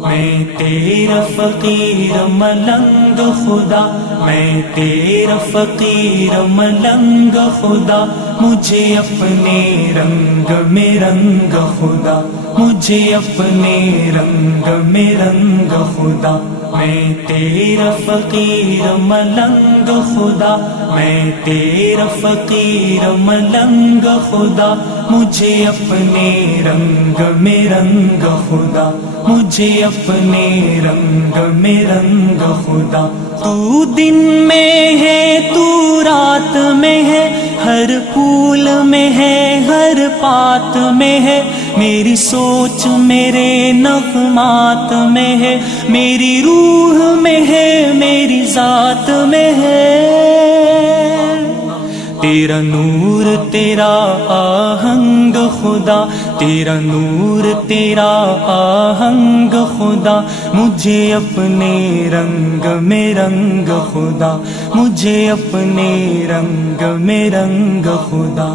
میں تیرا فقیر ملنگ خدا، میں تیرا فقیر ملنگ خدا، مجھے اپنے رنگ میں رنگ خدا، مجھے اپنے رنگ میں رنگ خدا۔ میں تیرا فقیر ملنگ خدا، میں تیرا فقیر ملنگ خدا، مجھے اپنے رنگ میں رنگ خدا، مجھے اپنے رنگ میں رنگ خدا۔ تو دن میں ہے تو رات میں ہے، ہر پھول میں ہے ہر پات میں ہے، میری سوچ میرے نغمات میں ہے، میری روح میں ہے میری ذات میں ہے۔ تیرا نور تیرا آہنگ خدا، تیرا نور تیرا آہنگ خدا، مجھے اپنے رنگ میں رنگ خدا، مجھے اپنے رنگ میں رنگ خدا۔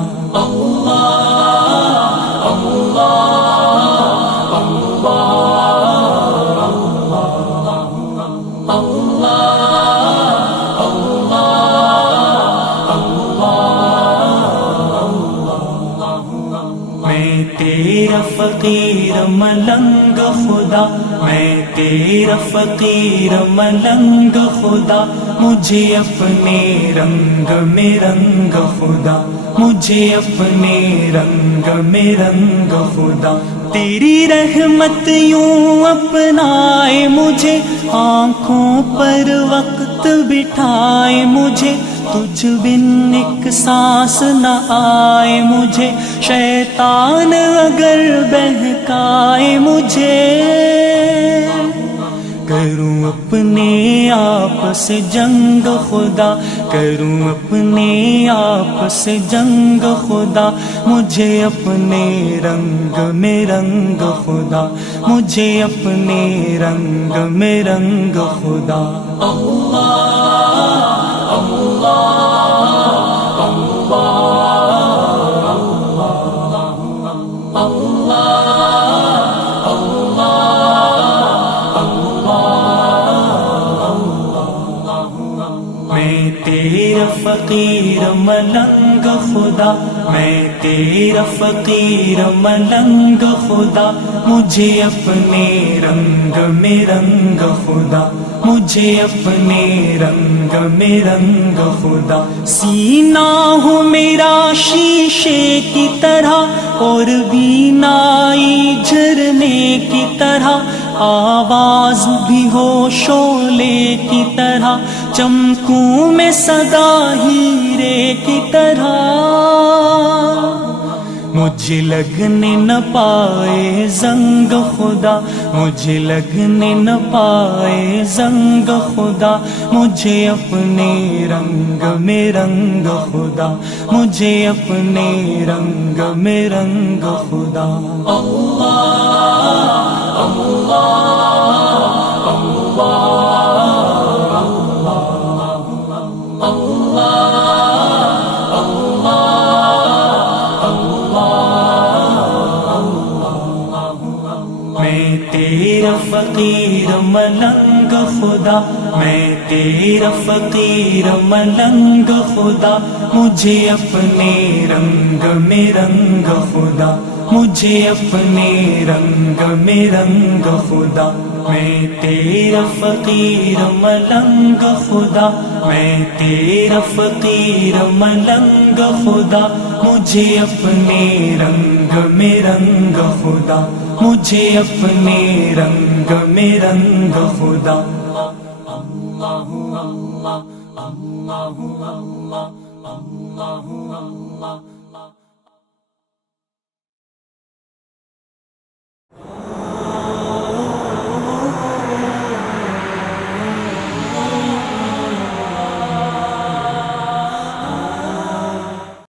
میں تیرا فقیر ملنگ خدا، میں تیرا فقیر ملنگ خدا، مجھے اپنے رنگ میں رنگ خدا، مجھے اپنے رنگ میں رنگ خدا۔ تیری رحمت یوں اپنائے مجھے، آنکھوں پر وقت بٹھائے مجھے، تجھ بن ایک سانس نہ آئے مجھے، شیطان اگر بہکائے مجھے، کروں اپنے آپ سے جنگ خدا، کروں اپنے آپ سے جنگ خدا، مجھے اپنے رنگ میں رنگ خدا، مجھے اپنے رنگ میں رنگ خدا۔ میں تیرا فقیر ملنگ خدا، میں تیرا فقیر ملنگ خدا، مجھے اپنے رنگ میں رنگ خدا، مجھے اپنے رنگ میں رنگ خدا۔ سینہ ہو میرا شیشے کی طرح، اور بینائی جھرنے کی طرح، آواز بھی ہو شعلے کی طرح، چمکوں میں سدا ہیرے کی طرح، مجھے لگنے نہ پائے زنگ خدا، مجھے لگنے نہ پائے زنگ خدا، مجھے اپنے رنگ میں رنگ خدا، مجھے اپنے رنگ میں رنگ خدا۔ میں تیرا فقیر ملنگ خدا، میں تیرا فقیر ملنگ خدا، مجھے اپنے رنگ میں رنگ خدا، مجھے اپنے رنگ میں رنگ خدا۔ میں تیرا فقیر ملنگ خدا، میں تیرا فقیر ملنگ خدا، مجھے اپنے رنگ میں رنگ خدا، مجھے اپنے رنگ میں رنگ خدا۔ اللہ اللہ اللہ اللہ اللہ اللہ